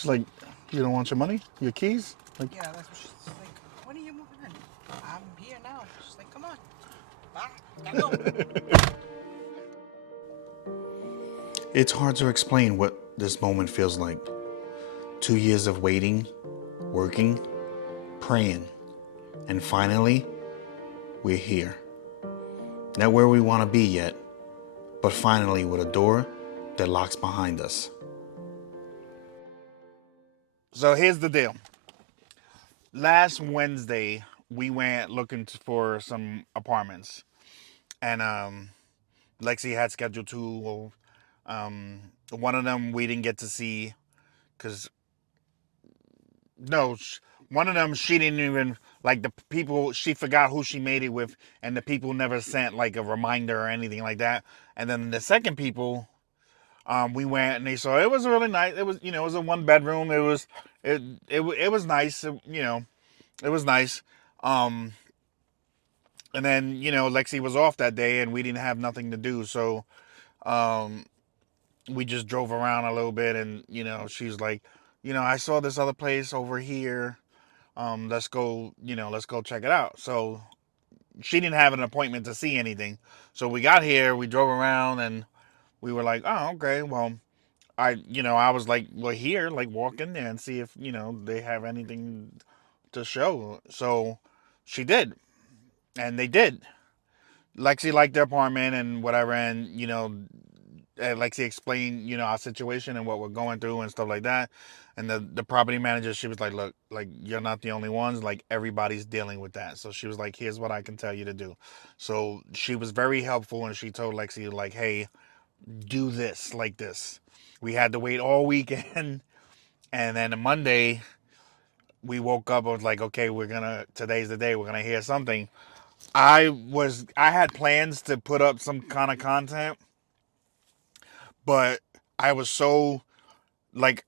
She's like, you don't want your money, your keys? Like, Yeah, that's what she's like. When are you moving in? I'm here now. She's like, come on, bye, gotta go. it's hard to explain what this moment feels like. 2 years of waiting, working, praying, and finally, we're here. Not where we want to be yet, but finally with a door that locks behind us. So here's the deal. Last Wednesday, we went looking for some apartments, and Lexi had scheduled two. One of them we didn't get to see because no, one of them she didn't even like the people. She forgot who she made it with, and the people never sent like a reminder or anything like that. And then the second people, we went and they saw it was really nice. It was it was a 1 bedroom. It was nice. It was nice. Um, and then Lexi was off that day and we didn't have nothing to do, so um, we just drove around a little bit, and she's like, I saw this other place over here. Let's go. Let's go check it out. So she didn't have an appointment to see anything. So we got here, we drove around, and we were like, oh, okay. Well, I was like, well, here, like, walk in there and see if they have anything to show. So she did, and they did. Lexi liked their apartment and whatever, and Lexi explained our situation and what we're going through and stuff like that. And the property manager, she was like, look, like, you're not the only ones, like, everybody's dealing with that. So she was like, here's what I can tell you to do. So she was very helpful, and she told Lexi, like, hey, do this, like this. We had to wait all weekend. And then on Monday we woke up and was like, okay, today's the day, we're gonna hear something. I had plans to put up some kind of content, but I was so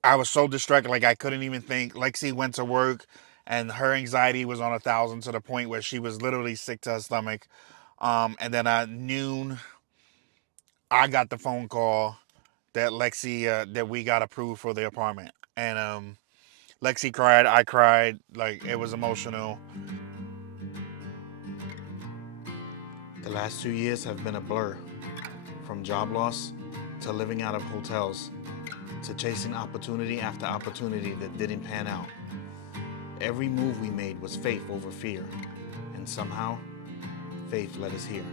I was so distracted, like I couldn't even think. Lexi went to work, and her anxiety was on 1,000 to the point where she was literally sick to her stomach. And then at noon, I got the phone call that that we got approved for the apartment, and Lexi cried, I cried, like it was emotional. The last 2 years have been a blur, from job loss to living out of hotels to chasing opportunity after opportunity that didn't pan out. Every move we made was faith over fear, and somehow, faith led us here.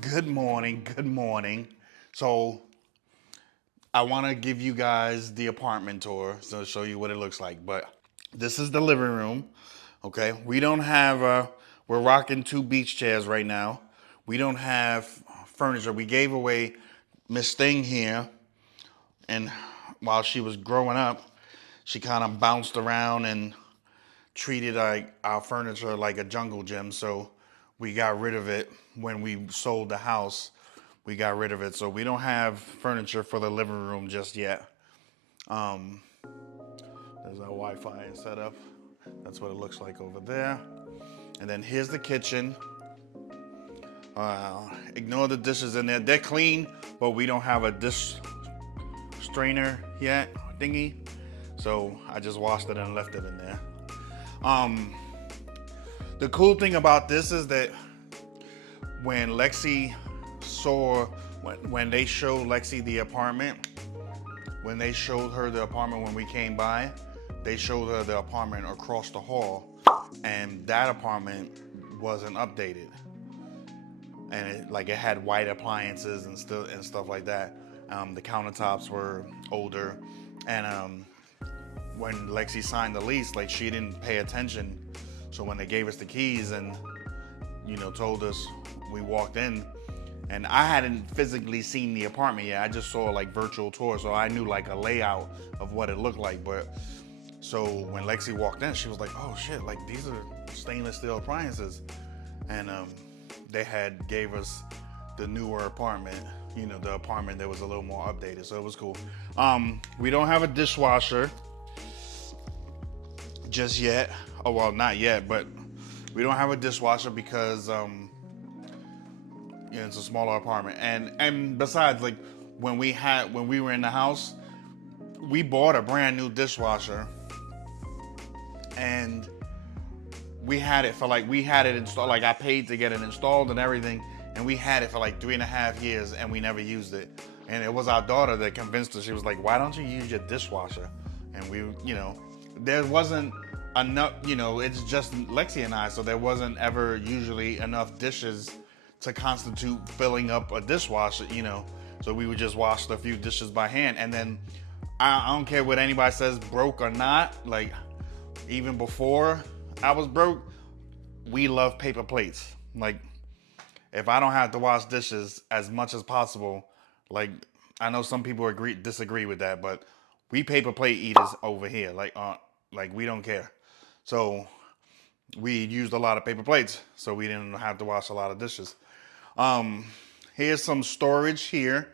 Good morning, good morning. So, I want to give you guys the apartment tour, so show you what it looks like. But this is the living room. Okay, we don't have we're rocking 2 beach chairs right now. We don't have furniture. We gave away Miss Thing here, and while she was growing up, she kind of bounced around and treated like our furniture like a jungle gym. So we got rid of it when we sold the house. We got rid of it, so we don't have furniture for the living room just yet. Um, there's our Wi-Fi set up. That's what it looks like over there. And then here's the kitchen. Ignore the dishes in there. They're clean, but we don't have a dish strainer yet, thingy. So I just washed it and left it in there. Um, the cool thing about this is that when Lexi saw, when they showed Lexi the apartment, when they showed her the apartment when we came by, they showed her the apartment across the hall, and that apartment wasn't updated, and it had white appliances and stuff like that. The countertops were older, and when Lexi signed the lease, like, she didn't pay attention. So when they gave us the keys and told us, we walked in, and I hadn't physically seen the apartment yet. I just saw like virtual tour, so I knew like a layout of what it looked like. But so when Lexi walked in, she was like, "Oh shit! Like, these are stainless steel appliances," and they had gave us the newer apartment. The apartment that was a little more updated, so it was cool. We don't have a dishwasher just yet. Oh well, not yet, but we don't have a dishwasher because it's a smaller apartment. And besides, like, when we were in the house, we bought a brand new dishwasher, and we had it for like, we had it installed, like I paid to get it installed and everything, and we had it for like 3.5 years, and we never used it. And it was our daughter that convinced us. She was like, why don't you use your dishwasher? And we, there wasn't enough, it's just Lexi and I, so there wasn't ever usually enough dishes to constitute filling up a dishwasher, so we would just wash a few dishes by hand. And then I don't care what anybody says, broke or not, like even before I was broke, we love paper plates. Like, if I don't have to wash dishes as much as possible, like, I know some people disagree with that, but we paper plate eaters over here. Like we don't care. So we used a lot of paper plates, so we didn't have to wash a lot of dishes. Here's some storage here.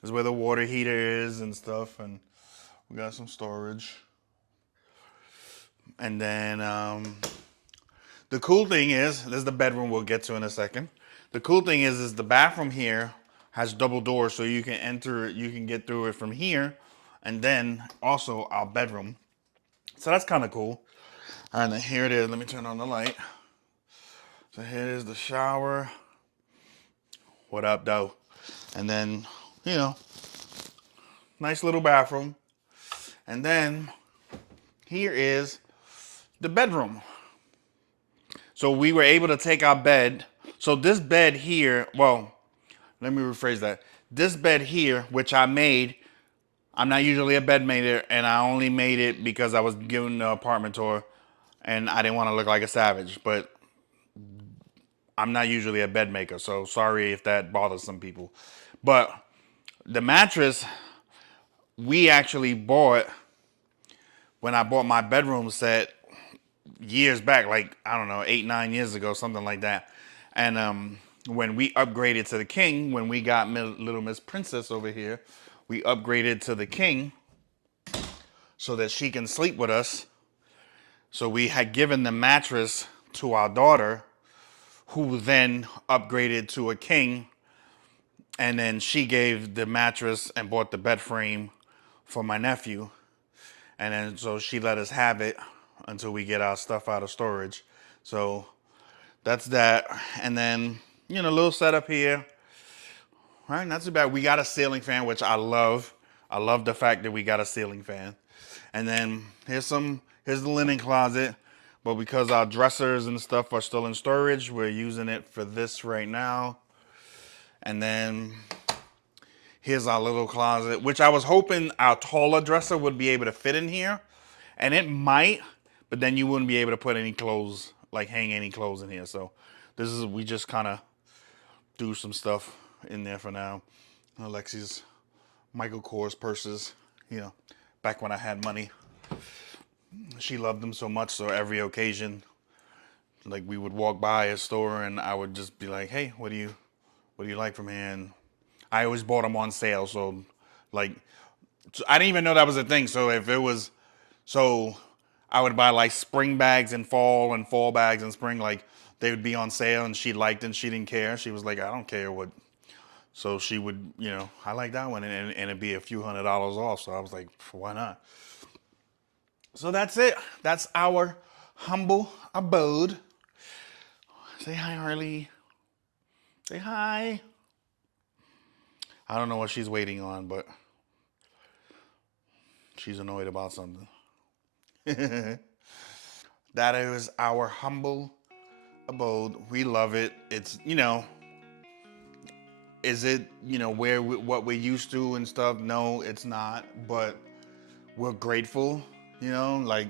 This is where the water heater is and stuff, and we got some storage. And then the cool thing is, this is the bedroom we'll get to in a second. The cool thing is the bathroom here has double doors, so you can enter it, you can get through it from here, and then also our bedroom. So that's kind of cool. All right, then here it is. Let me turn on the light. So here is the shower. What up, though? And then, nice little bathroom. And then here is the bedroom. So we were able to take our bed. So this bed here, well, let me rephrase that. This bed here, which I made, I'm not usually a bed maker, and I only made it because I was giving the apartment tour, and I didn't want to look like a savage. But I'm not usually a bed maker, so sorry if that bothers some people. But the mattress we actually bought when I bought my bedroom set years back, like, I don't know, 8-9 years ago, something like that. And when we upgraded to the king, when we got little Miss Princess over here, we upgraded to the king so that she can sleep with us. So we had given the mattress to our daughter, who then upgraded to a king, and then she gave the mattress and bought the bed frame for my nephew. And then so she let us have it until we get our stuff out of storage. So that's that. And then, a little setup here. All right, not too bad. We got a ceiling fan, which I love. I love the fact that we got a ceiling fan. And then here's the linen closet. But because our dressers and stuff are still in storage, we're using it for this right now. And then here's our little closet, which I was hoping our taller dresser would be able to fit in here. And it might, but then you wouldn't be able to put any clothes, like hang any clothes in here. So we just kind of do some stuff in there for now. Alexi's Michael Kors purses, back when I had money. She loved them so much, so every occasion, like, we would walk by a store and I would just be like, hey, what do you like from here? And I always bought them on sale, so like, I didn't even know that was a thing. So I would buy like spring bags in fall and fall bags in spring, like they would be on sale, and she liked it and she didn't care. She was like, I don't care what. So she would, I like that one, and it'd be a few $100s off. So I was like, why not? So that's it. That's our humble abode. Say hi, Harley. Say hi. I don't know what she's waiting on, but she's annoyed about something. That is our humble abode. We love it. It's, is it, what we're used to and stuff? No, it's not. But we're grateful, like,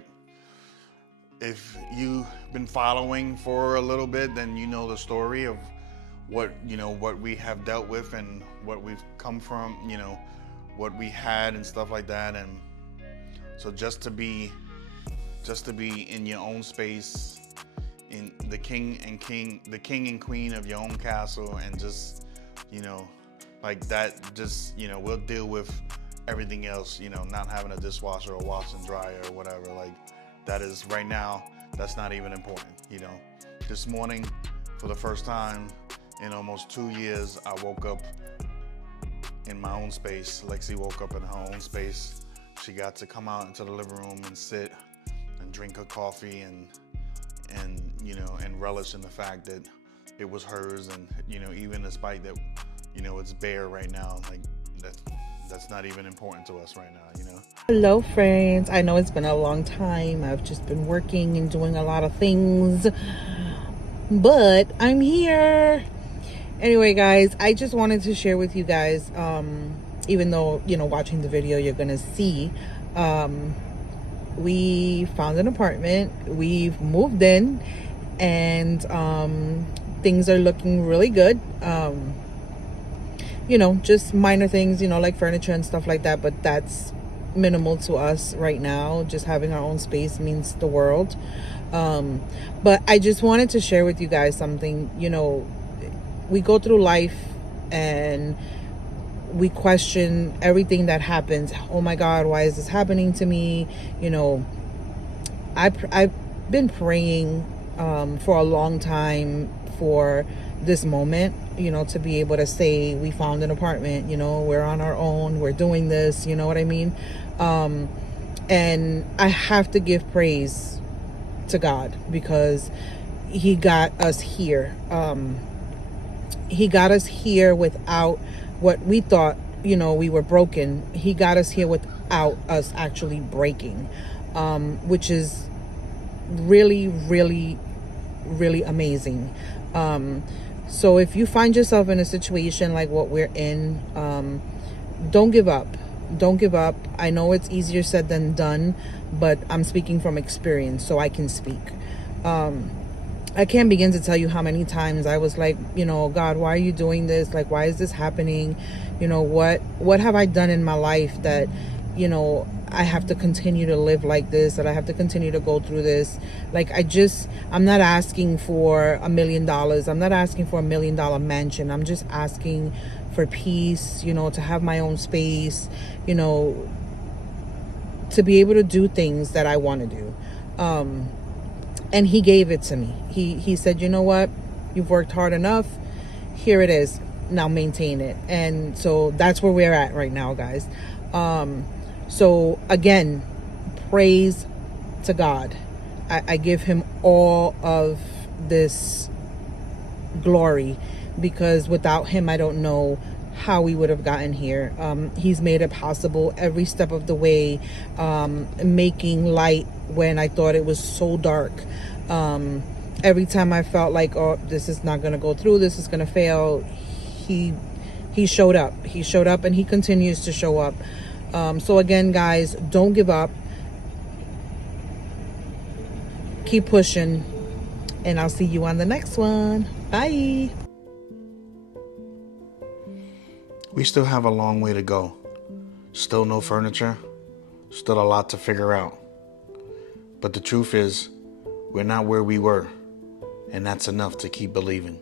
if you've been following for a little bit, then you know the story of what we have dealt with and what we've come from, what we had and stuff like that. And so just to be in your own space, in the king and queen of your own castle, and just, like that, just, we'll deal with everything else, not having a dishwasher or wash and dryer or whatever. Like, that is, right now, that's not even important. This morning, for the first time in almost 2 years, I woke up in my own space. Lexi woke up in her own space. She got to come out into the living room and sit and drink her coffee and and relish in the fact that it was hers, and even despite that, it's bare right now. Like that's not even important to us right now. Hello, friends. I know it's been a long time. I've just been working and doing a lot of things, but I'm here. Anyway, guys, I just wanted to share with you guys, even though, watching the video, you're going to see, we found an apartment. We've moved in, and things are looking really good. Just minor things, like furniture and stuff like that, but that's minimal to us right now. Just having our own space means the world. But I just wanted to share with you guys something. We go through life and we question everything that happens. Oh my God, why is this happening to me? I've been praying for a long time for this moment, to be able to say we found an apartment, we're on our own, we're doing this, you know what I mean? And I have to give praise to God because he got us here. He got us here without what we thought, we were broken. He got us here without us actually breaking, which is really, really, really amazing. So if you find yourself in a situation like what we're in, don't give up. Don't give up. I know it's easier said than done, but I'm speaking from experience, so I can speak. I can't begin to tell you how many times I was like, God, why are you doing this? Like, why is this happening? What have I done in my life that, I have to continue to live like this, that I have to continue to go through this. Like, I'm not asking for $1 million. I'm not asking for $1 million mansion. I'm just asking for peace, to have my own space, to be able to do things that I want to do. And he gave it to me. He said, you know what? You've worked hard enough. Here it is. Now maintain it. And so that's where we're at right now, guys. So again, praise to God. I give him all of this glory because without him, I don't know how we would have gotten here. He's made it possible every step of the way, making light when I thought it was so dark. Every time I felt like, oh, this is not going to go through, this is going to fail, he showed up. He showed up and he continues to show up. So again, guys, don't give up. Keep pushing. And I'll see you on the next one. Bye. We still have a long way to go. Still no furniture. Still a lot to figure out. But the truth is, we're not where we were. And that's enough to keep believing.